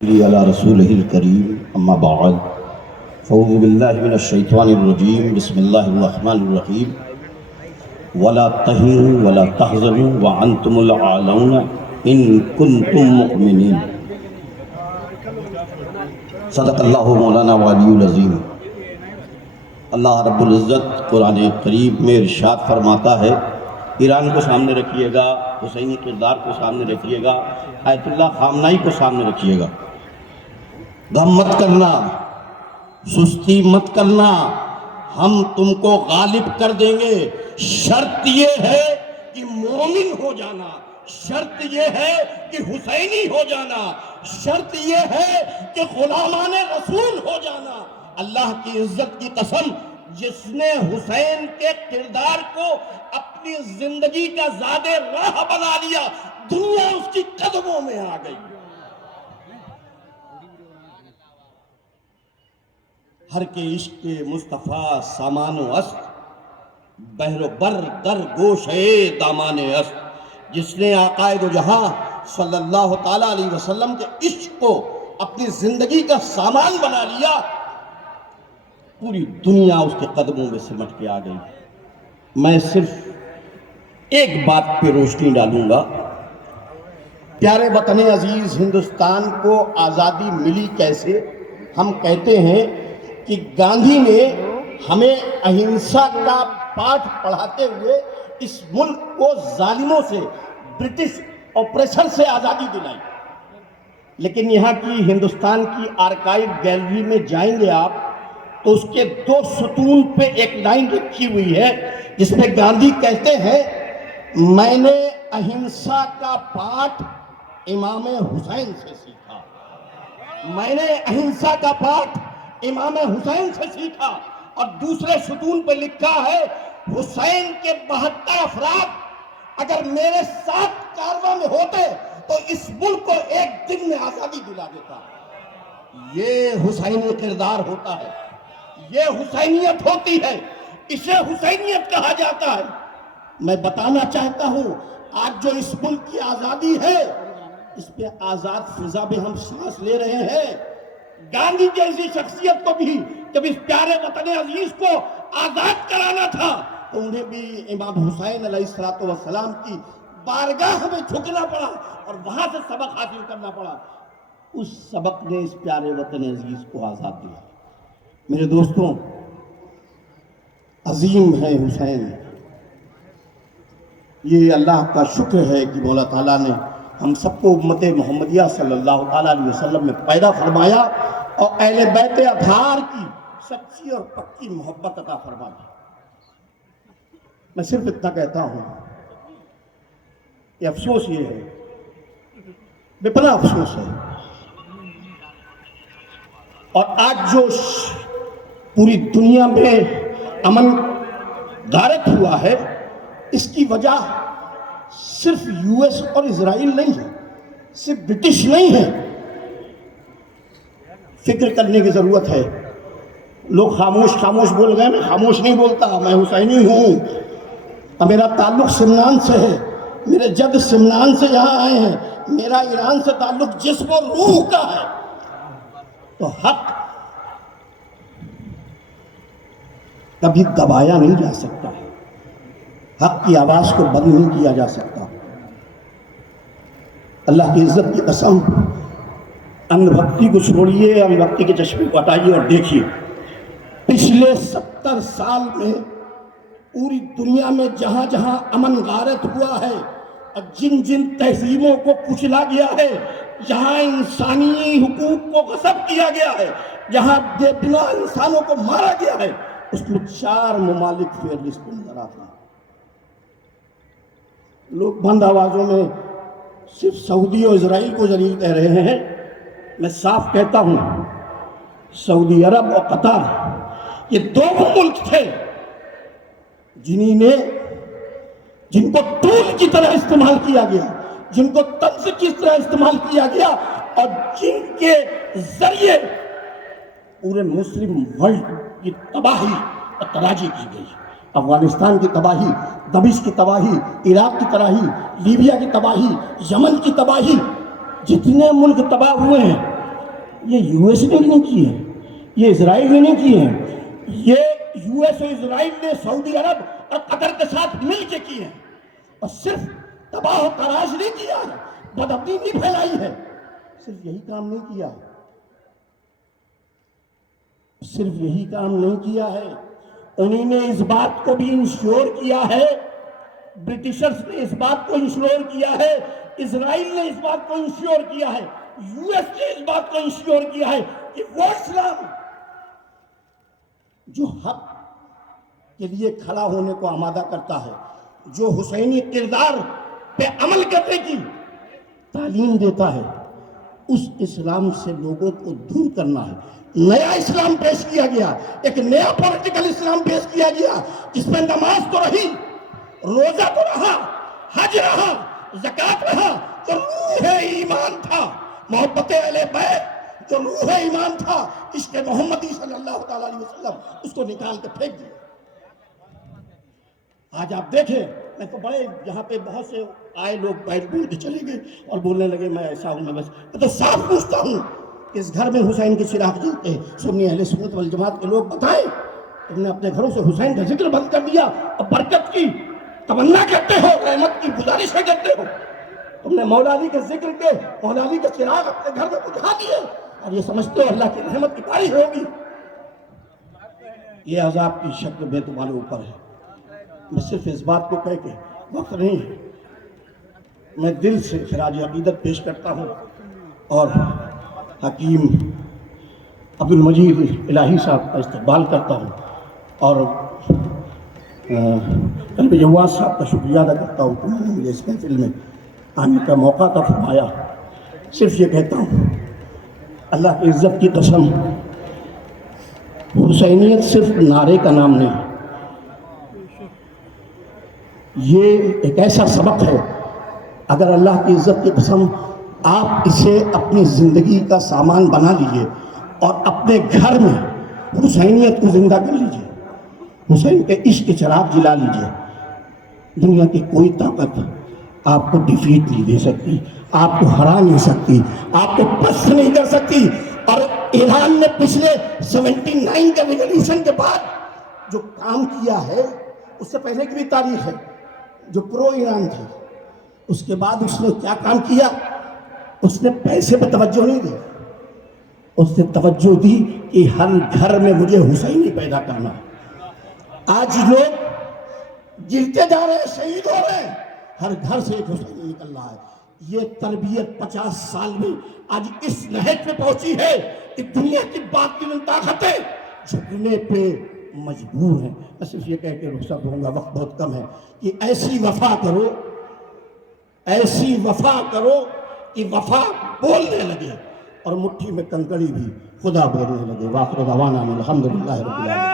على رسوله الكريم أما بعد فأعوذ بالله من الشيطان الرجيم بسم الله الرحمن الرحيم ولا تهنوا ولا تحزنوا وأنتم الأعلون إن كنتم مؤمنين صدق اللہ مولانا وعلی العظیم۔ اللہ رب العزت قرآن کریم میں ارشاد فرماتا ہے، ایران کو سامنے رکھیے گا، حسینی کردار کو سامنے رکھیے گا، آیت اللہ خامنائی کو سامنے رکھیے گا، غم مت کرنا، سستی مت کرنا، ہم تم کو غالب کر دیں گے۔ شرط یہ ہے کہ مومن ہو جانا، شرط یہ ہے کہ حسینی ہو جانا، شرط یہ ہے کہ غلامان رسول ہو جانا۔ اللہ کی عزت کی قسم، جس نے حسین کے کردار کو اپنی زندگی کا زاد راہ بنا لیا، دنیا اس کی قدموں میں آ گئی۔ ہر کے عشق مصطفیٰ سامان و است، بحر و بر در گوش دامان است۔ جس نے آقا دو جہاں صلی اللہ تعالیٰ علیہ وسلم کے عشق کو اپنی زندگی کا سامان بنا لیا، پوری دنیا اس کے قدموں میں سمٹ کے آ گئی۔ میں صرف ایک بات پہ روشنی ڈالوں گا، پیارے وطن عزیز ہندوستان کو آزادی ملی کیسے؟ ہم کہتے ہیں کہ گاندھی نے ہمیں اہنسا کا پاٹھ پڑھاتے ہوئے اس ملک کو ظالموں سے، برٹش آپریشن سے آزادی دلائی، لیکن یہاں کی ہندوستان کی آرکائیو گیلری میں جائیں گے آپ تو اس کے 2 ستون پہ ایک لائن رکھی ہوئی ہے جس میں گاندھی کہتے ہیں، میں نے اہنسا کا پاٹھ امام حسین سے سیکھا، میں نے اہنسا کا پاٹھ امام حسین سے سیکھا۔ اور دوسرے ستون پہ لکھا ہے، حسین کے 72 افراد اگر میرے ساتھ کارواں میں ہوتے تو اس ملک کو ایک دن میں آزادی دلا دیتا۔ یہ حسینی کردار ہوتا ہے، یہ حسینیت ہوتی ہے، اسے حسینیت کہا جاتا ہے۔ میں بتانا چاہتا ہوں، آج جو اس ملک کی آزادی ہے، اس پہ آزاد فضا میں ہم سانس لے رہے ہیں۔ گاندھی جیسی شخصیت کو بھی جب اس پیارے وطن عزیز کو آزاد کرانا تھا تو انہیں بھی امام حسین علیہ السلام کی بارگاہ میں جھکنا پڑا اور وہاں سے سبق حاصل کرنا پڑا۔ اس سبق نے اس پیارے وطن عزیز کو آزاد دیا۔ میرے دوستوں، عظیم ہے حسین۔ یہ اللہ کا شکر ہے کہ مولا تعالیٰ نے ہم سب کو امت محمدیہ صلی اللہ تعالیٰ علیہ وسلم میں پیدا فرمایا اور اہل بیت اطہار کی سچی اور پکی محبت عطا فرما دی۔ میں صرف اتنا کہتا ہوں کہ افسوس یہ ہے، بے پناہ افسوس ہے، اور آج جو پوری دنیا میں امن غارت ہوا ہے، اس کی وجہ صرف یو ایس اور اسرائیل نہیں ہے، صرف برٹش نہیں ہے۔ فکر کرنے کی ضرورت ہے۔ لوگ خاموش بول گئے، میں خاموش نہیں بولتا، میں حسینی ہوں اور میرا تعلق سمنان سے ہے، میرے جد سمنان سے یہاں آئے ہیں، میرا ایران سے تعلق جسم و روح کا ہے۔ تو حق کبھی دبایا نہیں جا سکتا، حق کی آواز کو بند نہیں کیا جا سکتا۔ اللہ کی عزت کی قسم، اندھ بھکتی کو چھوڑیے، اندھ بھکتی کے چشمے کو ہٹائیے اور دیکھیے، پچھلے 70 سال میں پوری دنیا میں جہاں جہاں امن غارت ہوا ہے اور جن جن تہذیبوں کو کچلا گیا ہے، جہاں انسانی حقوق کو غصب کیا گیا ہے، جہاں بے گناہ انسانوں کو مارا گیا ہے، اس میں 4 ممالک فیئر لسٹ میں نظر آتے ہیں۔ لوگ بند آوازوں میں صرف سعودی اور اسرائیل کو ذلیل کہہ رہے ہیں۔ میں صاف کہتا ہوں، سعودی عرب اور قطر یہ 2 ملک تھے جن کو ٹول کی طرح استعمال کیا گیا، جن کو طنز کی طرح استعمال کیا گیا، اور جن کے ذریعے پورے مسلم ورلڈ کی تباہی اور تراجی کی گئی۔ افغانستان کی تباہی، دمشق کی تباہی، عراق کی تباہی، لیبیا کی تباہی، یمن کی تباہی، جتنے ملک تباہ ہوئے ہیں یہ یو ایس نے نہیں کیے ہیں، یہ اسرائیل نے نہیں کیے ہیں، یہ یو ایس اور اسرائیل نے سعودی عرب اور قطر کے ساتھ مل کے کیے ہیں، اور صرف تباہ و تراش نہیں کیا ہے، بدعمنی نہیں پھیلائی ہے، صرف یہی کام نہیں کیا، صرف یہی کام نہیں کیا ہے، انہی نے اس بات کو بھی انشور کیا ہے، برٹشرز نے اس بات کو انشور کیا ہے، اسرائیل نے اس بات کو انشور کیا ہے، یو ایس نے اس بات کو انشور کیا ہے کہ وہ اسلام جو حق کے لیے کھڑا ہونے کو آمادہ کرتا ہے، جو حسینی کردار پہ عمل کرنے کی تعلیم دیتا ہے، اس اسلام سے لوگوں کو دور کرنا ہے۔ نیا اسلام پیش کیا گیا، ایک نیا پولیٹیکل اسلام پیش کیا گیا، جس میں نماز تو رہی، روزہ تو رہا، حج رہا، زکوٰۃ رہا، جو روح ایمان تھا، محبت اہل بیت جو روح ایمان تھا، عشق محمدی صلی اللہ تعالیٰ علیہ وسلم، اس کو نکال کے پھینک دیا۔ آج آپ دیکھیں، میں تو بڑے یہاں پہ بہت سے آئے لوگ بیٹھ بول کے چلے گئے اور بولنے لگے میں ایسا ہوں، میں تو صاف پوچھتا ہوں کہ اس گھر میں حسین کے چراغ جلتے ہیں، سنی اہل سنت والجماعت کے لوگ بتائیں، تم نے اپنے گھروں سے حسین کا ذکر بند کر دیا اور برکت کی تمنا کرتے ہو، رحمت کی گزارشیں کرتے ہو، تم نے مولا علی کے ذکر کے، مولا علی کے چراغ اپنے گھر میں بجھا دیے اور یہ سمجھتے ہو اللہ کی رحمت کی بارش ہوگی۔ یہ عذاب کی شکل میں تمہارے اوپر ہے۔ میں صرف اس بات کو کہہ کے وقت نہیں ہے، میں دل سے خراج عقیدت پیش کرتا ہوں اور حکیم عبدالمجید الہی صاحب کا استقبال کرتا ہوں اور قلب جواز صاحب کا شکریہ ادا کرتا ہوں کہ انہوں نے مجھے اس محفل میں آنے کا موقع عطا فرمایا۔ صرف یہ کہتا ہوں، اللہ کی عزت کی قسم، حسینیت صرف نعرے کا نام نہیں، یہ ایک ایسا سبق ہے، اگر اللہ کی عزت کی قسم آپ اسے اپنی زندگی کا سامان بنا لیجئے اور اپنے گھر میں حسینیت کو زندہ کر لیجئے، حسین کے عشق کے چراغ جلا لیجئے، دنیا کی کوئی طاقت آپ کو ڈیفیٹ نہیں دے سکتی، آپ کو ہرا نہیں سکتی، آپ کو پست نہیں کر سکتی۔ اور ایران نے پچھلے 79 کے ریولیوشن کے بعد جو کام کیا ہے، اس سے پہلے کی بھی تاریخ ہے، جو پرو ایران تھی، اس کے بعد اس نے کیا کام کیا؟ اس نے پیسے پہ توجہ نہیں دی، اس نے توجہ دی کہ ہر گھر میں مجھے حسینی پیدا کرنا۔ آج لوگ گرتے جا رہے ہیں، شہید ہو رہے ہیں، ہر گھر سے ایک حسینی نکل رہا ہے۔ یہ تربیت 50 سال میں آج اس نہج پہ پہنچی ہے کہ دنیا کی باطل طاقتیں جھکنے پہ مجبور ہیں۔ میں صرف یہ کہہ کے رخصت ہوں گا، وقت بہت کم ہے، کہ ایسی وفا کرو، ایسی وفا کرو کہ وفا بولنے لگے اور مٹھی میں کنکڑی بھی خدا بولنے لگے۔ وآخر دعوانا الحمدللہ رب العالمین۔